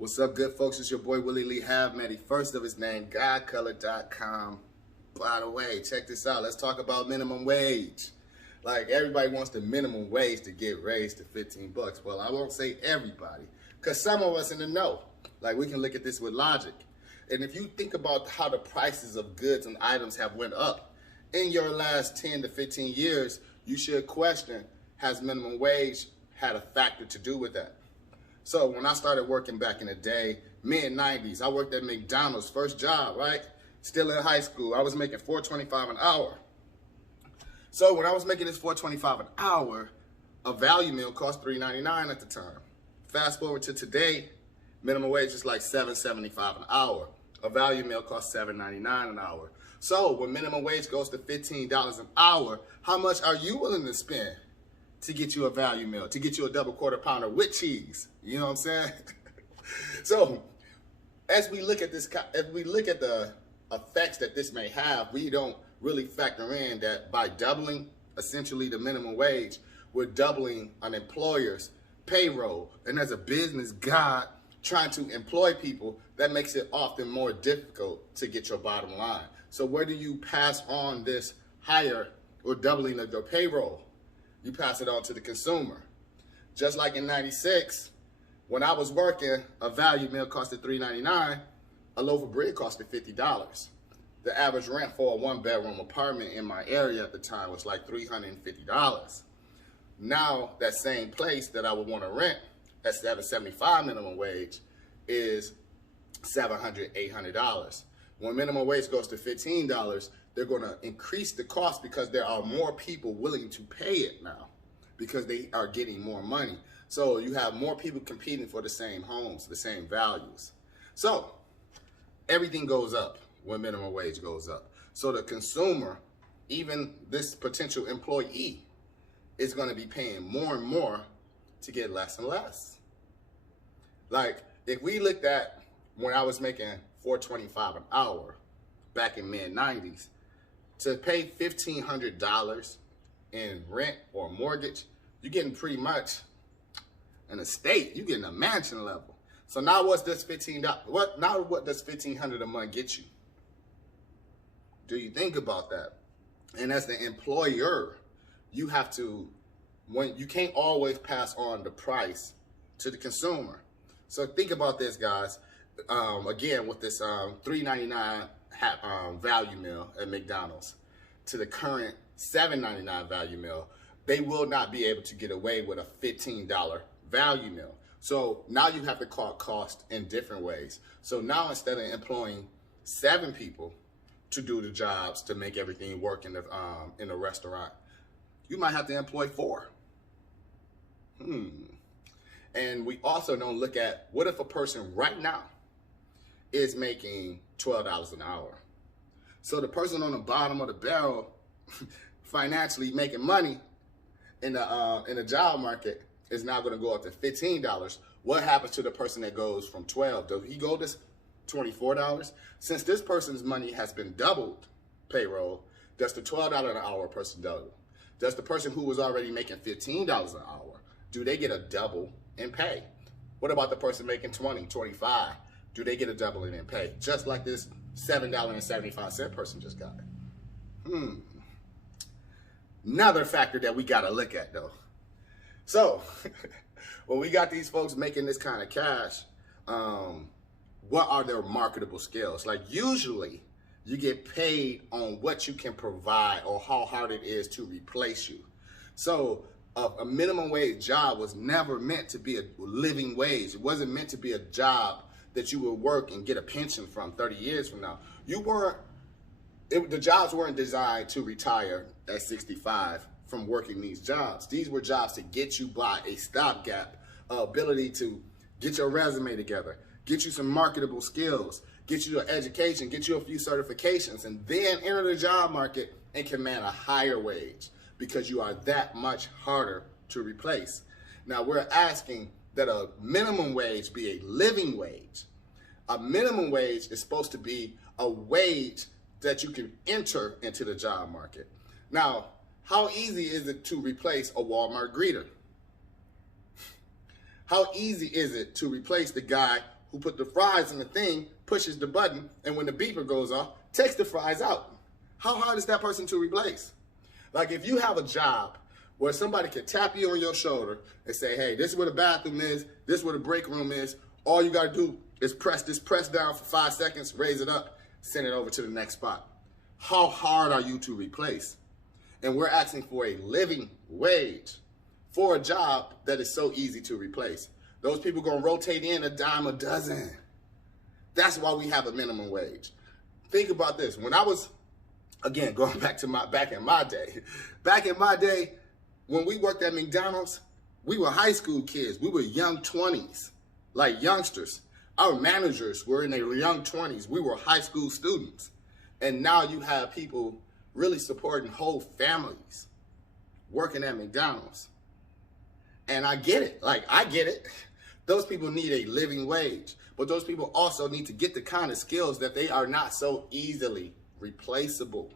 What's up, good folks? It's your boy Willie Lee Havmedi, first of his name, GodColor.com. By the way, check this out. Let's talk about minimum wage. Like, everybody wants the minimum wage to get raised to 15 bucks. Well, I won't say everybody, because some of us in the know. Like, we can look at this with logic. And if you think about how the prices of goods and items have went up in your last 10 to 15 years, you should question, has minimum wage had a factor to do with that? So when I started working back in the day, mid-90s, I worked at McDonald's, first job, right? Still in high school, I was making $4.25 an hour. So when I was making this $4.25 an hour, a value meal cost $3.99 at the time. Fast forward to today, minimum wage is like $7.75 an hour. A value meal costs $7.99 an hour. So when minimum wage goes to $15 an hour, how much are you willing to spend to get you a value meal, to get you a double quarter pounder with cheese? You know what I'm saying? So as we look at this, as we look at the effects that this may have, we don't really factor in that by doubling essentially the minimum wage, we're doubling an employer's payroll. And as a business guy trying to employ people, that makes it often more difficult to get your bottom line. So where do you pass on this higher or doubling of your payroll? You pass it on to the consumer. Just like in '96, when I was working, a value meal costed $3.99, a loaf of bread costed $50. The average rent for a one-bedroom apartment in my area at the time was like $350. Now, that same place that I would want to rent at $7.75 minimum wage is $700, $800. When minimum wage goes to $15, they're going to increase the cost because there are more people willing to pay it now because they are getting more money. So you have more people competing for the same homes, the same values. So everything goes up when minimum wage goes up. So the consumer, even this potential employee, is going to be paying more and more to get less and less. Like, if we looked at when I was making $4.25 an hour back in mid-90s, to pay $1,500 in rent or mortgage, you're getting pretty much an estate. You're getting a mansion level. So now what's this $15? What does $1,500 a month get you? Do you think about that? And as the employer, you have to, you can't always pass on the price to the consumer. So think about this, guys. Again, with this $3.99 value meal at McDonald's to the current $7.99 value meal, they will not be able to get away with a $15 value meal. So now you have to cut cost in different ways. So now instead of employing 7 people to do the jobs to make everything work in the restaurant, you might have to employ 4. And we also don't look at, what if a person right now is making $12 an hour? So the person on the bottom of the barrel, financially making money in the job market, is now going to go up to $15. What happens to the person that goes from 12? Does he go to $24? Since this person's money has been doubled payroll, does the $12 an hour person double? Does the person who was already making $15 an hour, do they get a double in pay? What about the person making $20, $25? Do they get a double in pay? Just like this $7.75 person just got. Another factor that we got to look at, though. So when we got these folks making this kind of cash, what are their marketable skills? Like, usually you get paid on what you can provide or how hard it is to replace you. So a minimum wage job was never meant to be a living wage. It wasn't meant to be a job that you would work and get a pension from 30 years from now. The jobs weren't designed to retire at 65 from working these jobs. These were jobs to get you by a stopgap, ability to get your resume together, get you some marketable skills, get you your education, get you a few certifications, and then enter the job market and command a higher wage because you are that much harder to replace. Now, we're asking that a minimum wage be a living wage. A minimum wage is supposed to be a wage that you can enter into the job market. Now, how easy is it to replace a Walmart greeter? How easy is it to replace the guy who put the fries in the thing pushes the button, and when the beeper goes off, takes the fries out. How hard is that person to replace? Like if you have a job where somebody can tap you on your shoulder and say, hey, this is where the bathroom is, this is where the break room is, all you gotta do is press down for 5 seconds, raise it up, send it over to the next spot. How hard are you to replace? And we're asking for a living wage for a job that is so easy to replace. Those people gonna rotate in a dime a dozen. That's why we have a minimum wage. Think about this. When I was, again, going back in my day, when we worked at McDonald's, we were high school kids. We were young 20s, like youngsters. Our managers were in their young 20s. We were high school students. And now you have people really supporting whole families working at McDonald's. And I get it. Like, I get it. Those people need a living wage. But those people also need to get the kind of skills that they are not so easily replaceable.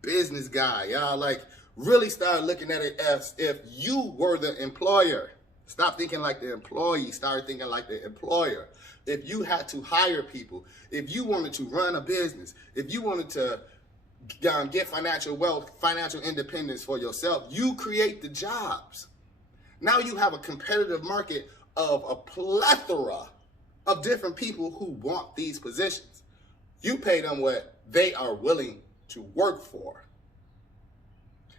Business guy, y'all, like, really start looking at it as if you were the employer. Stop thinking like the employee, start thinking like the employer. If you had to hire people, if you wanted to run a business, if you wanted to get financial wealth, financial independence for yourself, you create the jobs. Now you have a competitive market of a plethora of different people who want these positions. You pay them what they are willing to work for.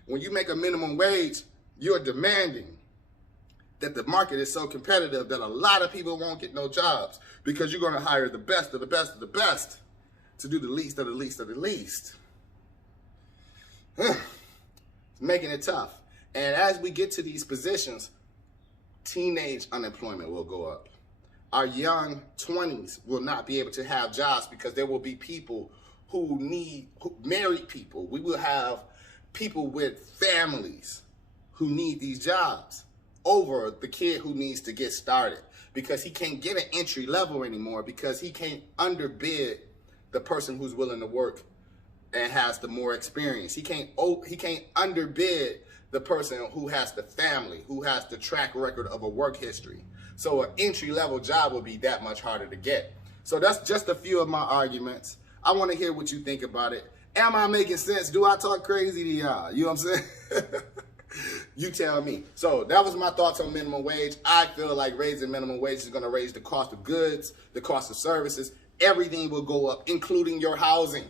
When you make a minimum wage, you're demanding that the market is so competitive that a lot of people won't get no jobs because you're going to hire the best of the best of the best to do the least of the least of the least. It's making it tough. And as we get to these positions, teenage unemployment will go up. Our young 20s will not be able to have jobs because there will be people married people. We will have people with families who need these jobs over the kid who needs to get started because he can't get an entry level anymore because he can't underbid the person who's willing to work and has the more experience. He can't underbid the person who has the family, who has the track record of a work history. So an entry level job will be that much harder to get. So that's just a few of my arguments. I want to hear what you think about it. Am I making sense? Do I talk crazy to y'all? You know what I'm saying? You tell me. So that was my thoughts on minimum wage. I feel like raising minimum wage is going to raise the cost of goods, the cost of services. Everything will go up, including your housing,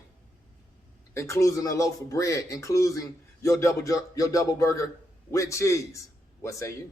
including a loaf of bread, including your double burger with cheese. What say you?